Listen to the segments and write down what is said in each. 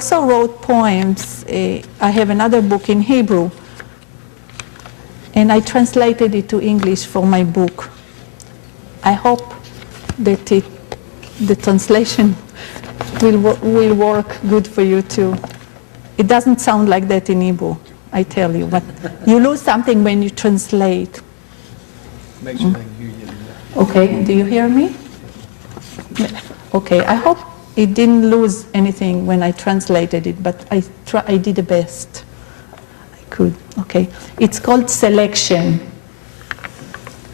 also wrote poems. I have another book in Hebrew, and I translated it to English for my book. I hope that the translation will work good for you too. It doesn't sound like that in Hebrew, I tell you, but you lose something when you translate. Make sure they can hear you. Okay, do you hear me? Okay, I hope it didn't lose anything when I translated it, but I did the best I could. Okay, it's called Selection.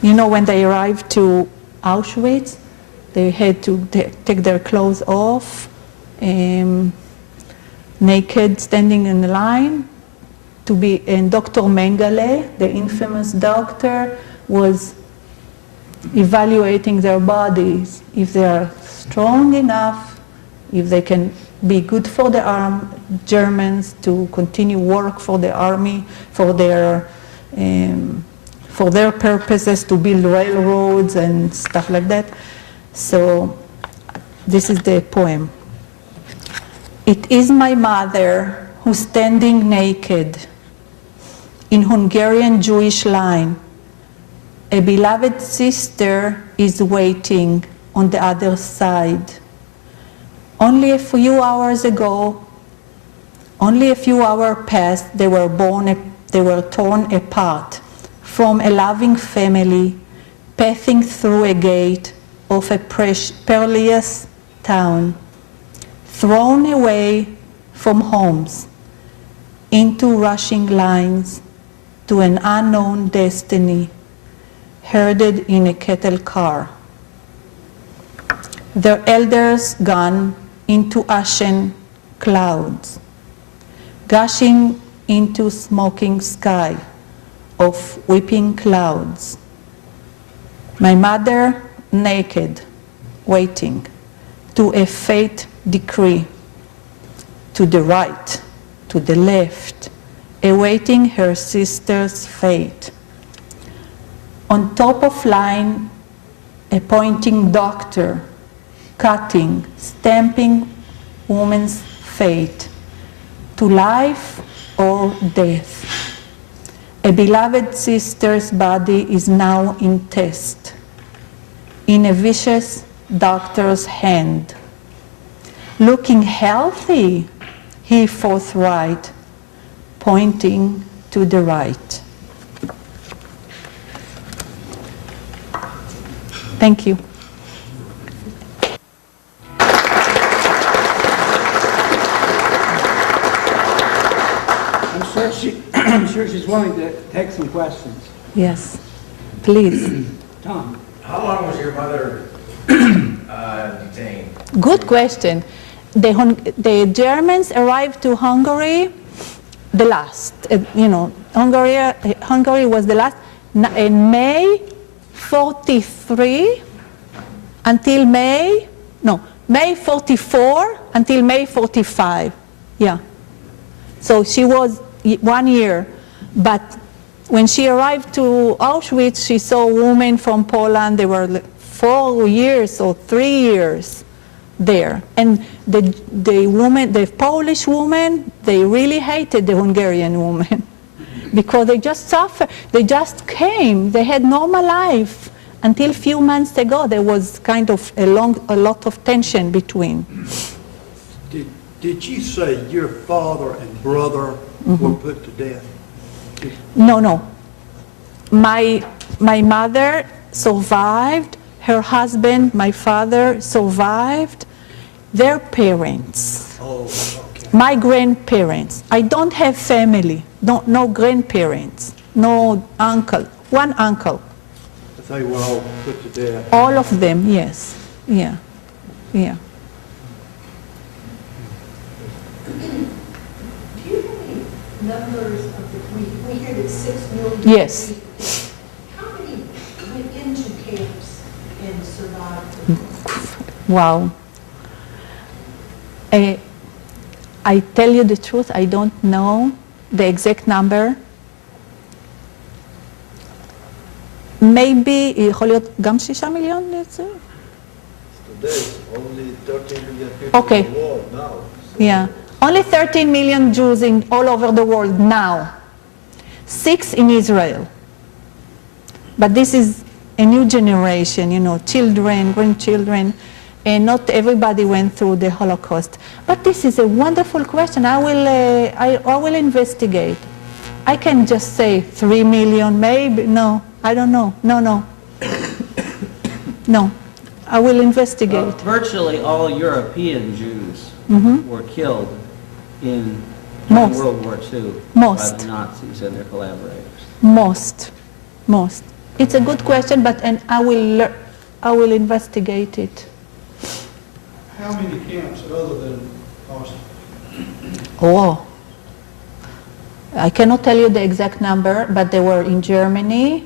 You know, when they arrived to Auschwitz, they had to take their clothes off, naked, standing in the line, and Dr. Mengele, the infamous doctor, was evaluating their bodies, if they are strong enough, if they can be good for the Germans to continue work for the army, for their purposes, to build railroads and stuff like that. So this is the poem. It is my mother who's standing naked in Hungarian Jewish line. A beloved sister is waiting on the other side. Only a few hours ago, only a few hours past, they were torn apart from a loving family, passing through a gate of a perilous town, thrown away from homes, into rushing lines, to an unknown destiny, herded in a cattle car. Their elders gone into ashen clouds, gushing into smoking sky of weeping clouds. My mother naked, waiting to a fate decree, to the right, to the left, awaiting her sister's fate. On top of line, a pointing doctor, cutting, stamping woman's fate, to life or death. A beloved sister's body is now in test, in a vicious doctor's hand. Looking healthy, he forthright, pointing to the right. Thank you. I'm sure she's willing to take some questions. Yes, please. Tom. How long was your mother detained? Good question. The Germans arrived to Hungary the last. Hungary was the last. In May 43 until May 44 until May 45. Yeah. So she was 1 year. But when she arrived to Auschwitz, she saw women from Poland. They were 4 years or 3 years there. And the Polish women, they really hated the Hungarian women because they just suffered. They just came. They had normal life until a few months ago. There was kind of a lot of tension between. Did you say your father and brother were put to death? No. My mother survived. Her husband, my father, survived. Their parents. Oh, okay. My grandparents. I don't have family. No grandparents. No uncle. One uncle. But they were all put to death. All of them, yes. Yeah. Do you have any numbers of we hear that 6 million Yes. people. How many went into camps and survived? Wow. I tell you the truth, I don't know the exact number. Maybe, יכול להיות גם 6 מיליון לזה? Today, only 30 million people Okay. in the world now. So Yeah. Only 13 million Jews all over the world now. 6 in Israel. But this is a new generation, children, grandchildren, and not everybody went through the Holocaust. But this is a wonderful question. I will investigate. I can just say 3 million, maybe. No, I don't know. No. No, I will investigate. Virtually all European Jews were killed in Most. World War II Most. by the Nazis and their collaborators. Most. It's a good question, but I will investigate it. How many camps other than Austin? Oh, I cannot tell you the exact number, but they were in Germany,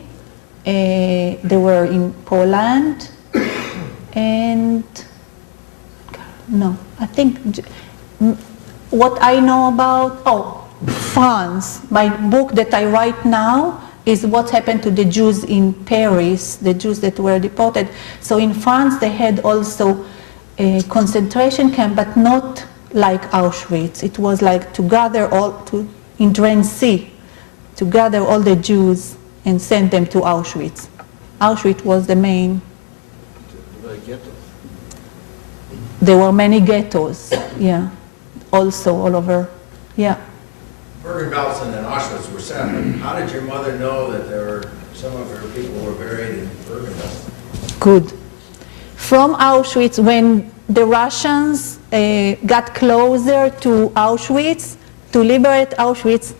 they were in Poland, and no, I think what I know about, France. My book that I write now is what happened to the Jews in Paris, the Jews that were deported. So in France they had also a concentration camp, but not like Auschwitz. It was like to gather in Drancy, to gather all the Jews and send them to Auschwitz. Auschwitz was the main. There were many ghettos, yeah, also all over, yeah. Bergen-Belsen and Auschwitz were separate. How did your mother know that some of her people were buried in Bergen-Belsen? Good. From Auschwitz, when the Russians got closer to Auschwitz, to liberate Auschwitz,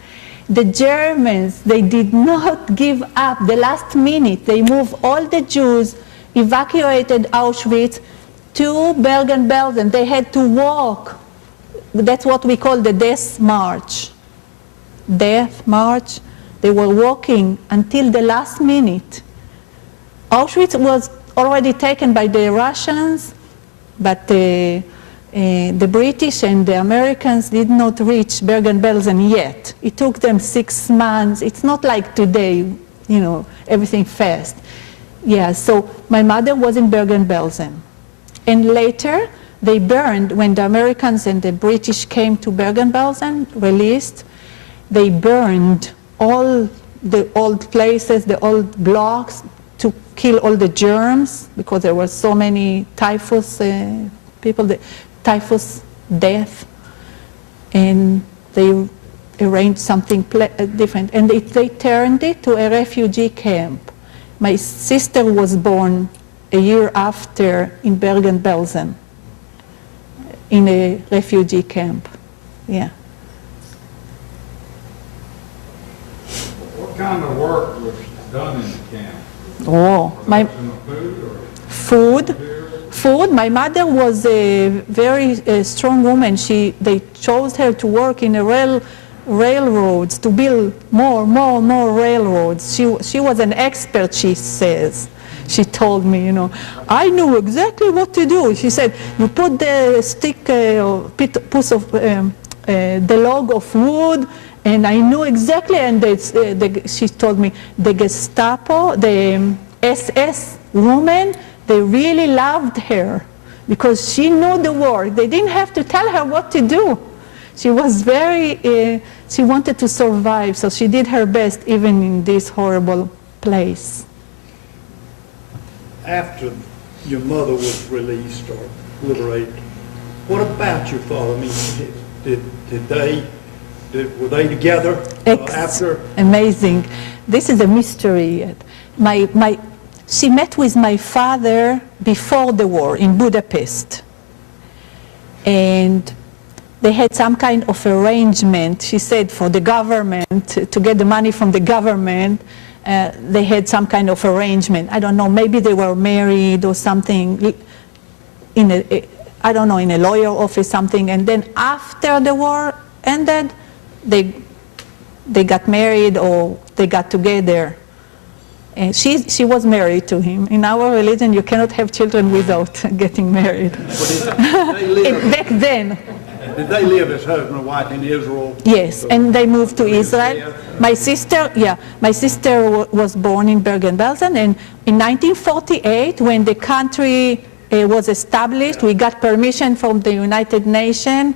the Germans, they did not give up. The last minute, they moved all the Jews, evacuated Auschwitz to Bergen-Belsen. They had to walk. That's what we call the Death March. Death March. They were walking until the last minute. Auschwitz was already taken by the Russians, but the British and the Americans did not reach Bergen-Belsen yet. It took them 6 months. It's not like today, everything fast. Yeah, so my mother was in Bergen-Belsen. And later, they burned, when the Americans and the British came to Bergen-Belsen, released, they burned all the old places, the old blocks, to kill all the germs, because there were so many typhus people, typhus death, and they arranged something different. And they turned it to a refugee camp. My sister was born a year after in Bergen-Belsen, in a refugee camp, yeah. What kind of work was done in the camp? Oh, my Food or food. My mother was a very strong woman. They chose her to work in the railroads, to build more railroads. She was an expert, she says. She told me, I knew exactly what to do. She said, you put the stick, piece of the log of wood, and I knew exactly, and she told me, the Gestapo, the SS women, they really loved her because she knew the work. They didn't have to tell her what to do. She was she wanted to survive, so she did her best even in this horrible place. After your mother was released or liberated, what about your father? I mean, were they together after? Amazing. This is a mystery yet. She met with my father before the war in Budapest. And they had some kind of arrangement, she said, for the government, to get the money from the government. They had some kind of arrangement. I don't know, maybe they were married or something, in a lawyer office, something. And then after the war ended, they got married or they got together. And she was married to him. In our religion, you cannot have children without getting married. Back then. Did they live as husband and wife in Israel? Yes, and they moved to Israel. My sister was born in Bergen-Belsen, and in 1948, when the country was established, we got permission from the United Nations